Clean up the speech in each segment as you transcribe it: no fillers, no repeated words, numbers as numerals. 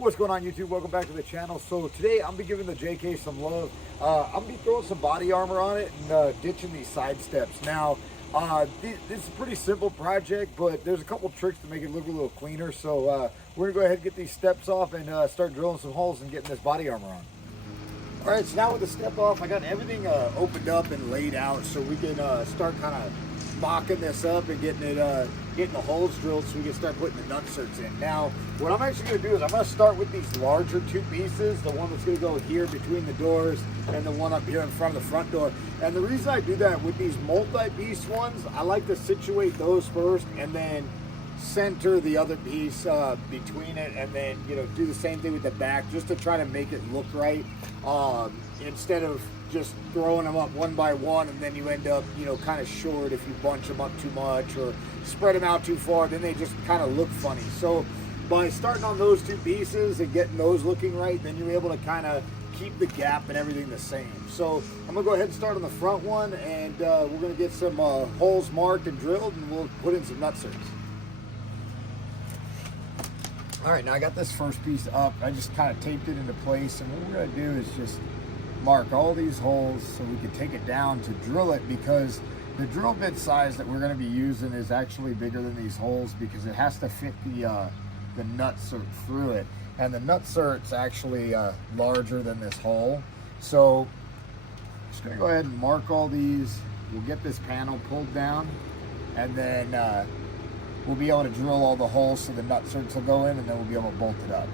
What's going on, YouTube? Welcome back to the channel. So today I'm be giving the JK some love. I'm be throwing some body armor on it and ditching these side steps. Now, this is a pretty simple project, but there's a couple tricks to make it look a little cleaner. So we're gonna go ahead and get these steps off and start drilling some holes and getting this body armor on. All right, so now with the step off, I got everything opened up and laid out so we can start kind of mocking this up and getting the holes drilled so we can start putting the nutserts in. Now, what I'm actually going to do is I'm going to start with these larger two pieces, the one that's going to go here between the doors and the one up here in front of the front door. And the reason I do that with these multi-piece ones, I like to situate those first and then center the other piece between it, and then do the same thing with the back just to try to make it look right, instead of just throwing them up one by one and then you end up kind of short if you bunch them up too much or spread them out too far. Then they just kind of look funny. So by starting on those two pieces and getting those looking right, then you're able to kind of keep the gap and everything the same. So I'm gonna go ahead and start on the front one, and we're gonna get some holes marked and drilled, and we'll put in some nutserts. All right, now I got this first piece up. I just kind of taped it into place, and what we're gonna do is just mark all these holes so we can take it down to drill it, because the drill bit size that we're going to be using is actually bigger than these holes because it has to fit the nutsert through it, and the nutsert's actually larger than this hole. So I'm just going to go ahead and mark all these. We'll get this panel pulled down, and then we'll be able to drill all the holes so the nutserts will go in, and then we'll be able to bolt it up.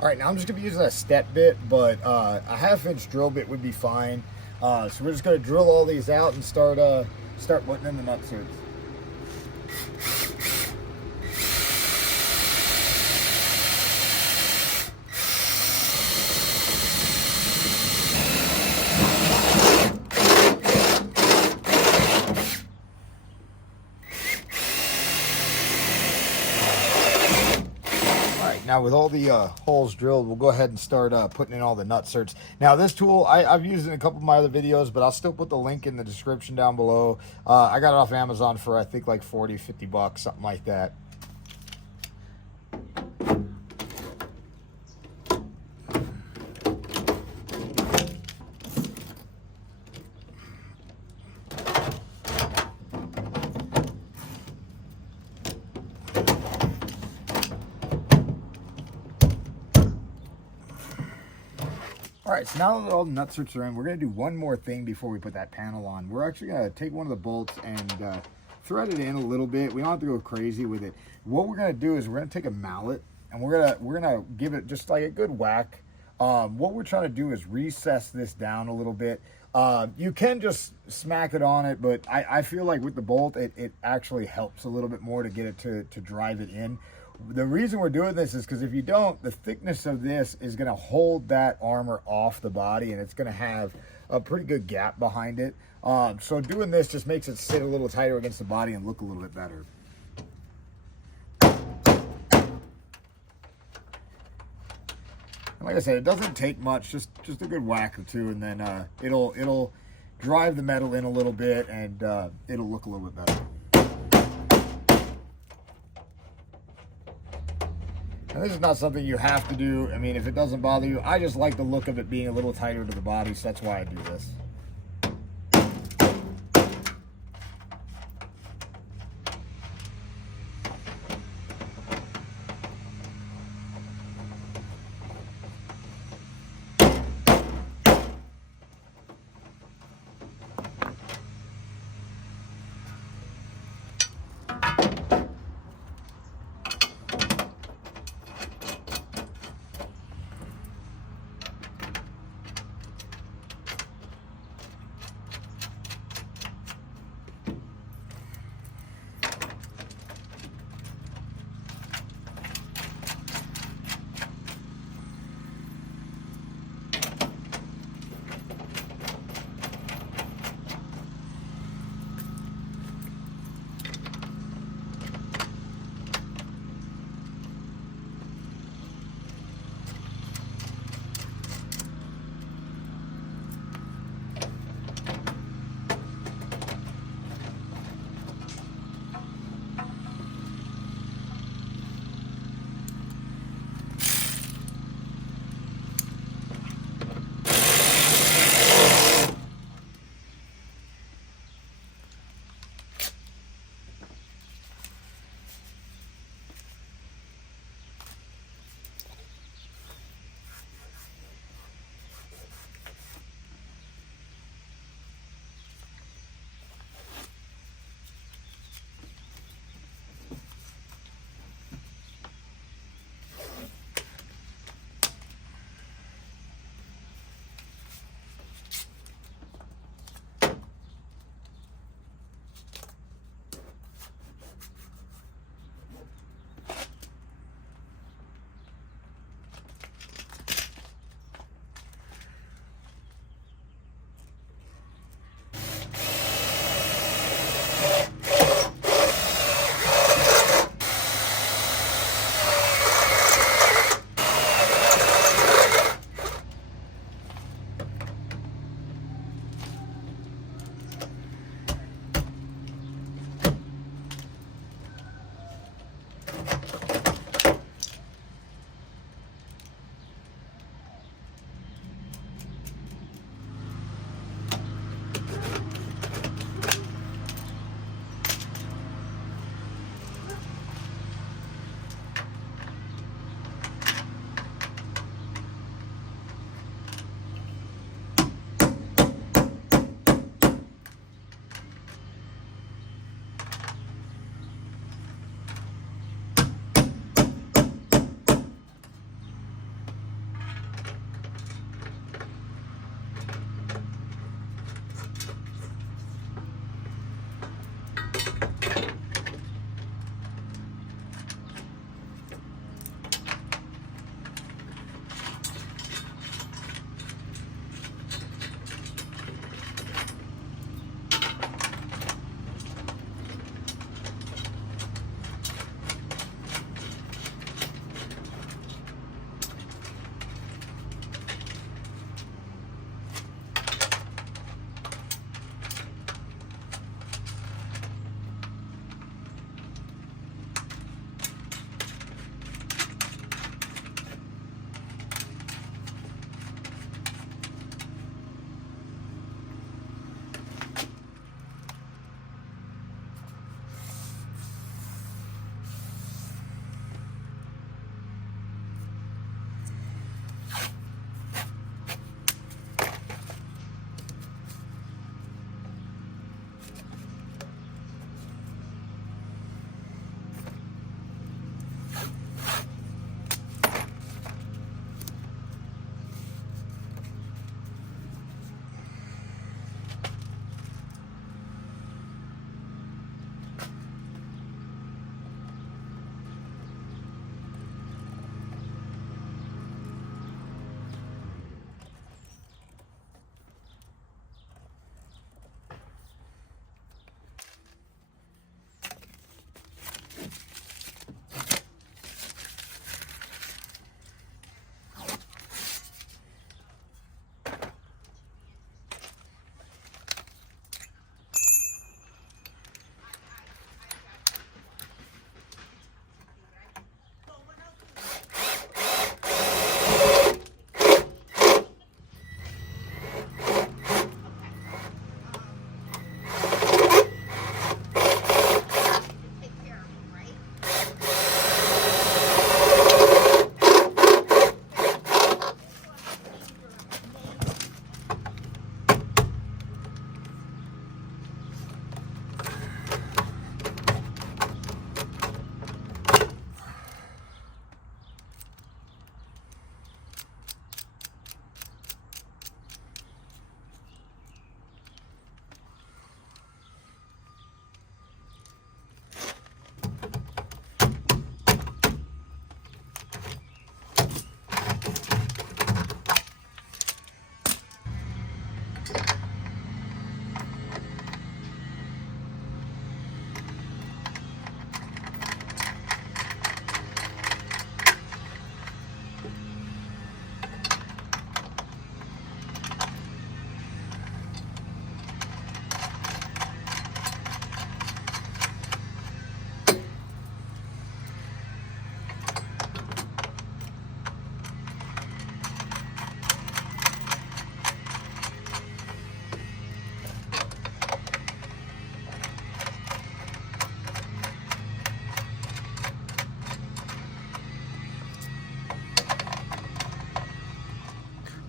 All right, now I'm just gonna be using a step bit, but a 1/2 inch drill bit would be fine. So we're just gonna drill all these out and start putting in the nutserts. Now with all the holes drilled, we'll go ahead and start putting in all the nutserts. Now this tool, I've used it in a couple of my other videos, but I'll still put the link in the description down below. I got it off Amazon for I think like 40, 50 bucks, something like that. All right, so now that all the nutserts are in, we're going to do one more thing before we put that panel on. We're actually going to take one of the bolts and thread it in a little bit. We don't have to go crazy with it. What we're going to do is we're going to take a mallet and we're going to give it just like a good whack. What we're trying to do is recess this down a little bit. You can just smack it on it, but I feel like with the bolt, it actually helps a little bit more to get it to drive it in. The reason we're doing this is because if you don't, the thickness of this is going to hold that armor off the body, and it's going to have a pretty good gap behind it. So doing this just makes it sit a little tighter against the body and look a little bit better. And like I said, it doesn't take much, just a good whack or two, and then it'll drive the metal in a little bit, and it'll look a little bit better. And this is not something you have to do. I mean, if it doesn't bother you, I just like the look of it being a little tighter to the body, so that's why I do this.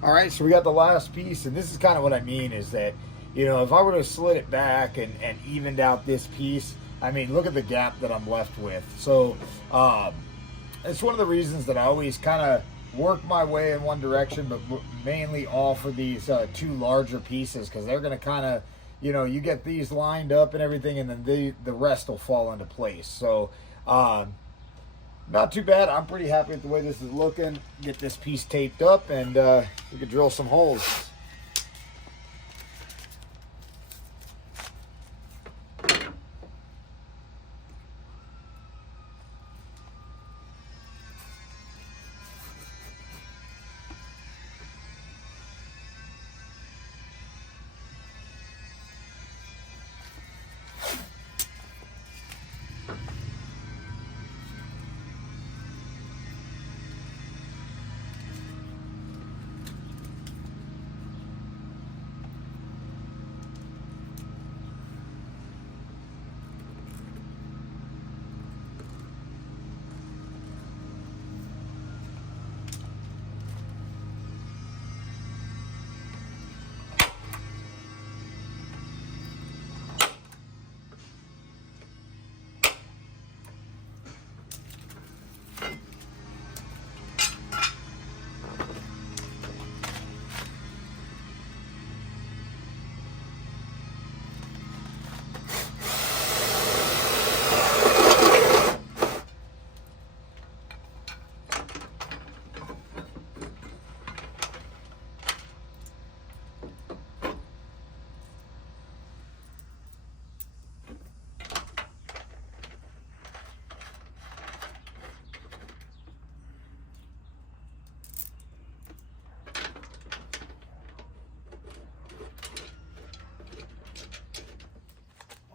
All right, so we got the last piece, and this is kind of what I mean is that, you know, if I were to slid it back and evened out this piece, I mean, look at the gap that I'm left with. So it's one of the reasons that I always kind of work my way in one direction, but mainly all for these two larger pieces, because they're going to kind of, you know, you get these lined up and everything, and then the rest will fall into place. So not too bad. I'm pretty happy with the way this is looking. Get this piece taped up, and we could drill some holes.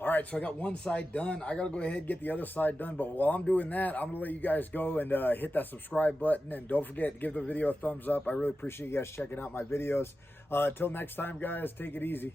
All right, so I got one side done. I gotta go ahead and get the other side done, but while I'm doing that, I'm gonna let you guys go and hit that subscribe button, and don't forget to give the video a thumbs up. I really appreciate you guys checking out my videos. Until next time, guys, take it easy.